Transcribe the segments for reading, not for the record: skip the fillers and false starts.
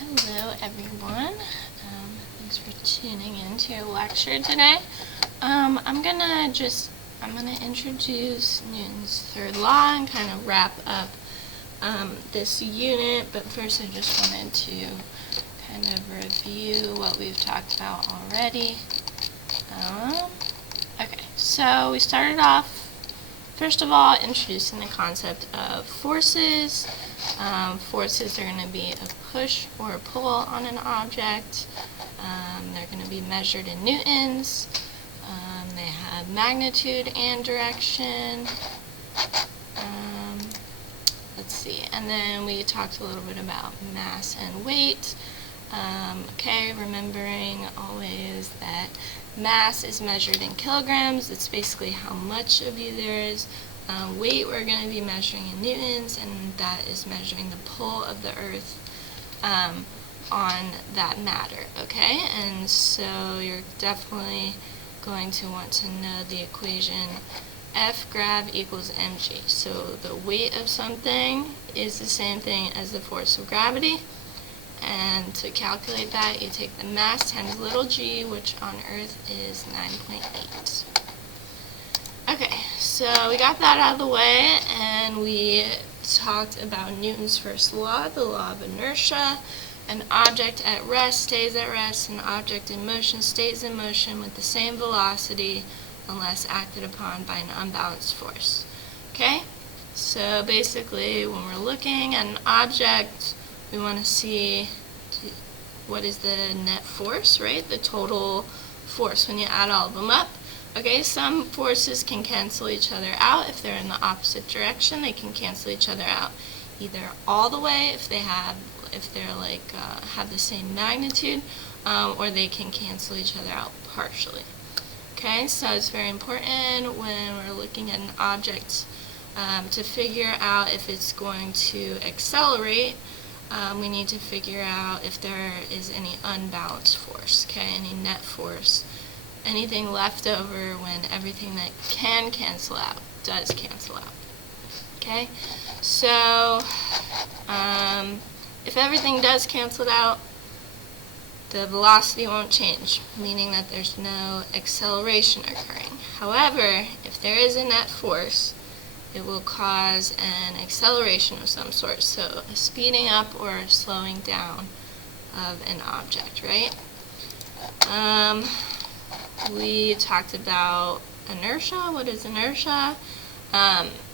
Hello everyone, thanks for tuning in to your lecture today. I'm gonna introduce Newton's third law and kind of wrap up this unit, but first I just wanted to kind of review what we've talked about already. Okay, so we started off, first of all, introducing the concept of forces. Forces are going to be a push or a pull on an object. They're going to be measured in newtons. They have magnitude and direction. Let's see, and then we talked a little bit about mass and weight. Okay, remembering always that mass is measured in kilograms. It's basically how much of you there is. Weight we're going to be measuring in newtons, and that is measuring the pull of the earth on that matter, okay? And so you're definitely going to want to know the equation F grav equals mg. So the weight of something is the same thing as the force of gravity, and to calculate that you take the mass times little g, which on earth is 9.8. Okay, so we got that out of the way, and we talked about Newton's first law, the law of inertia. An object at rest stays at rest, an object in motion stays in motion with the same velocity unless acted upon by an unbalanced force. Okay, so basically when we're looking at an object, we want to see what is the net force, right? The total force when you add all of them up. Okay, some forces can cancel each other out. If they're in the opposite direction, they can cancel each other out either all the way if they're have the same magnitude, or they can cancel each other out partially. Okay, so it's very important when we're looking at an object to figure out if it's going to accelerate. We need to figure out if there is any unbalanced force, okay, any net force. Anything left over when everything that can cancel out does cancel out. Okay, so if everything does cancel out, the velocity won't change, meaning that there's no acceleration occurring. However, if there is a net force, it will cause an acceleration of some sort, so a speeding up or a slowing down of an object, right? We talked about inertia. What is inertia?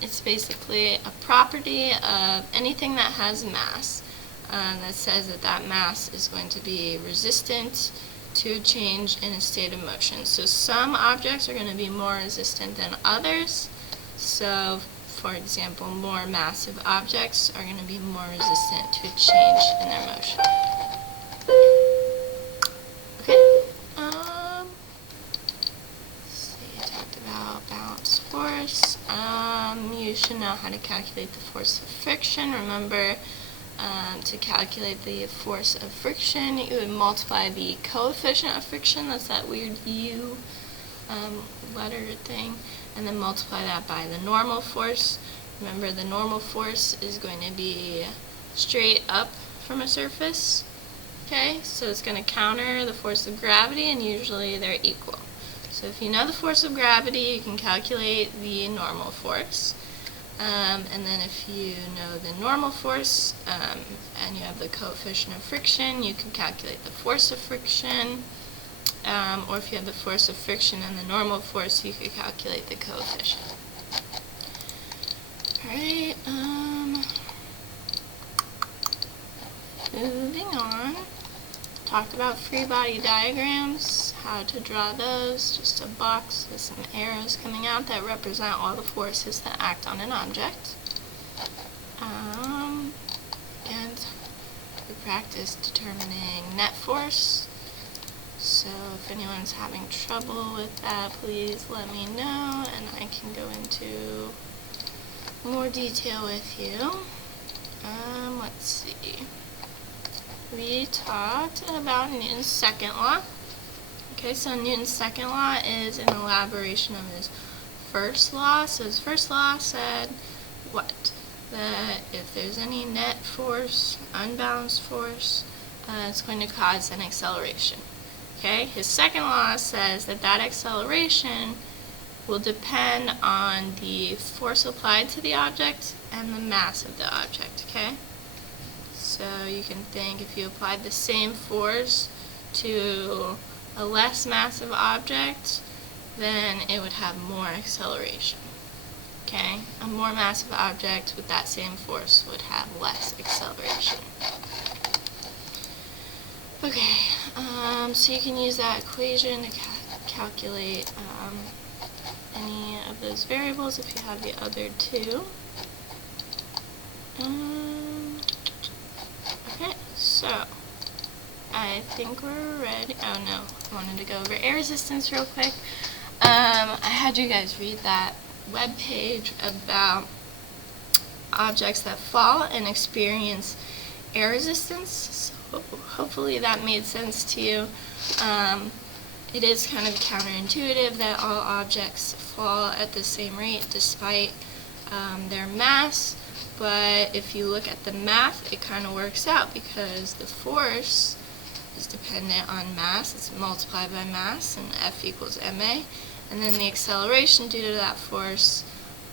It's basically a property of anything that has mass that says that that mass is going to be resistant to change in a state of motion. So some objects are going to be more resistant than others. So, for example, more massive objects are going to be more resistant to a change in their motion. Okay. Balanced force. You should know how to calculate the force of friction. Remember, to calculate the force of friction, you would multiply the coefficient of friction, that's that weird U letter thing, and then multiply that by the normal force. Remember, the normal force is going to be straight up from a surface. Okay, so it's going to counter the force of gravity, and usually they're equal. So if you know the force of gravity, you can calculate the normal force. And then if you know the normal force and you have the coefficient of friction, you can calculate the force of friction. Or if you have the force of friction and the normal force, you could calculate the coefficient. Alright, moving on. Talked about free body diagrams, how to draw those, just a box with some arrows coming out that represent all the forces that act on an object. And we practiced determining net force. So if anyone's having trouble with that, please let me know and I can go into more detail with you. Let's see. We talked about Newton's second law. Okay, so Newton's second law is an elaboration of his first law. So his first law said what? That if there's any net force, unbalanced force, it's going to cause an acceleration. Okay? His second law says that that acceleration will depend on the force applied to the object and the mass of the object. Okay? So you can think if you applied the same force to a less massive object, then it would have more acceleration. Okay? A more massive object with that same force would have less acceleration. Okay, so you can use that equation to calculate any of those variables if you have the other two. Okay, so I think we're ready. Oh no, I wanted to go over air resistance real quick. I had you guys read that web page about objects that fall and experience air resistance. So hopefully that made sense to you. It is kind of counterintuitive that all objects fall at the same rate despite their mass, but if you look at the math, it kind of works out because the force is dependent on mass. It's multiplied by mass, and F equals ma. And then the acceleration due to that force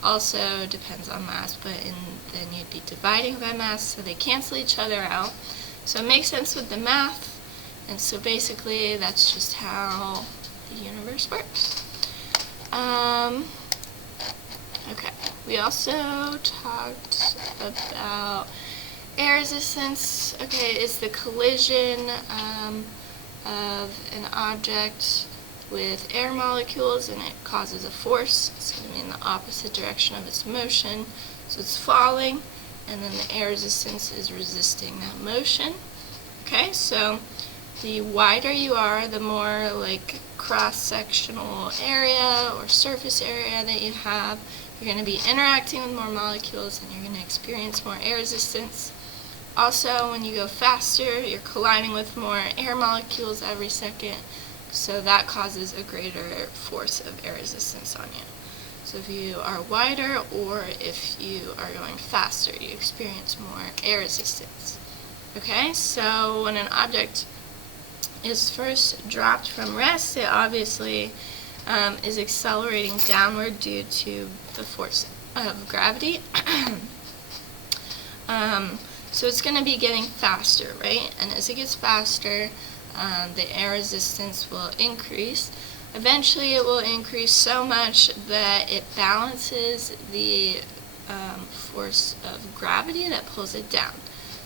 also depends on mass, but then you'd be dividing by mass, so they cancel each other out. So it makes sense with the math, and so basically that's just how the universe works. Okay, we also talked about air resistance. Okay, it's the collision of an object with air molecules, and it causes a force. It's going to be in the opposite direction of its motion. So it's falling, and then the air resistance is resisting that motion. Okay, so the wider you are, the more like cross-sectional area or surface area that you have, you're going to be interacting with more molecules, and you're going to experience more air resistance. Also, when you go faster, you're colliding with more air molecules every second, so that causes a greater force of air resistance on you. So if you are wider or if you are going faster, you experience more air resistance. Okay, so when an object is first dropped from rest, it obviously is accelerating downward due to the force of gravity. So it's going to be getting faster, right? And as it gets faster, the air resistance will increase. Eventually it will increase so much that it balances the force of gravity that pulls it down.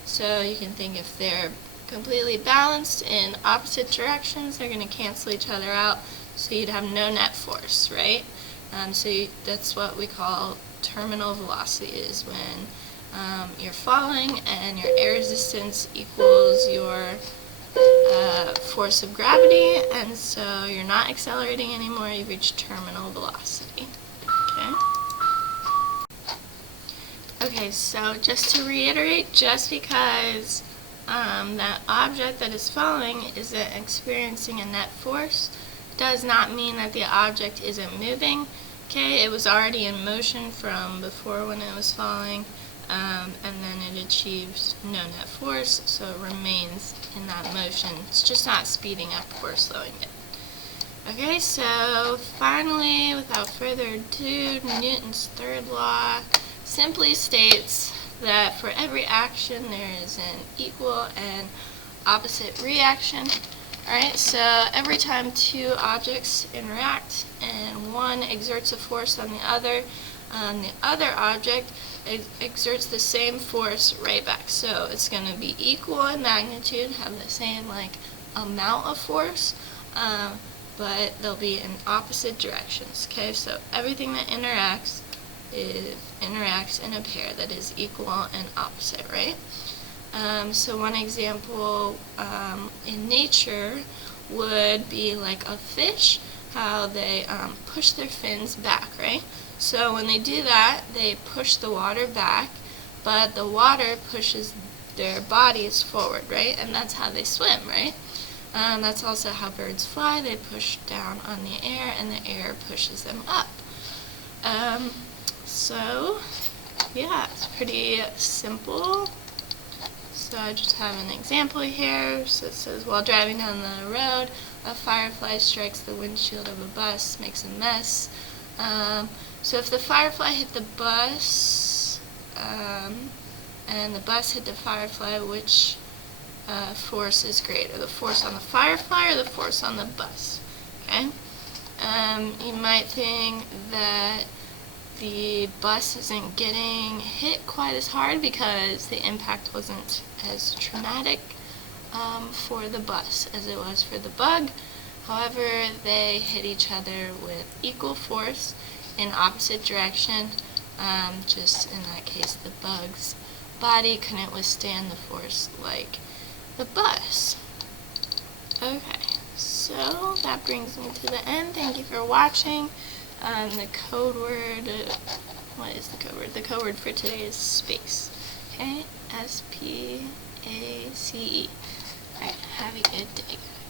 So you can think if they're completely balanced in opposite directions, they're going to cancel each other out, so you'd have no net force, right? That's what we call terminal velocity, is when you're falling and your air resistance equals your force of gravity, and so you're not accelerating anymore, you've reached terminal velocity. Okay, so just to reiterate, just because that object that is falling isn't experiencing a net force does not mean that the object isn't moving. Okay, it was already in motion from before when it was falling, and then it achieves no net force, so it remains in that motion. It's just not speeding up or slowing it. Okay, so finally, without further ado, Newton's third law simply states that for every action there is an equal and opposite reaction. Alright, so every time two objects interact and one exerts a force on the other object exerts the same force right back. So it's going to be equal in magnitude, have the same amount of force, but they'll be in opposite directions. Okay, so everything that interacts in a pair that is equal and opposite, right? So one example in nature would be like a fish, how they push their fins back, right? So when they do that, they push the water back, but the water pushes their bodies forward, right? And that's how they swim, right? That's also how birds fly. They push down on the air, and the air pushes them up. So, yeah, it's pretty simple. So I just have an example here. So it says, while driving down the road, a firefly strikes the windshield of a bus, makes a mess. So if the firefly hit the bus, and the bus hit the firefly, which force is greater? The force on the firefly or the force on the bus? Okay. You might think that the bus isn't getting hit quite as hard because the impact wasn't as traumatic for the bus as it was for the bug. However, they hit each other with equal force in opposite direction. Just in that case, the bug's body couldn't withstand the force like the bus. Okay, so that brings me to the end. Thank you for watching. The code word, what is the code word? The code word for today is space. Okay, SPACE. Alright, have a good day, guys.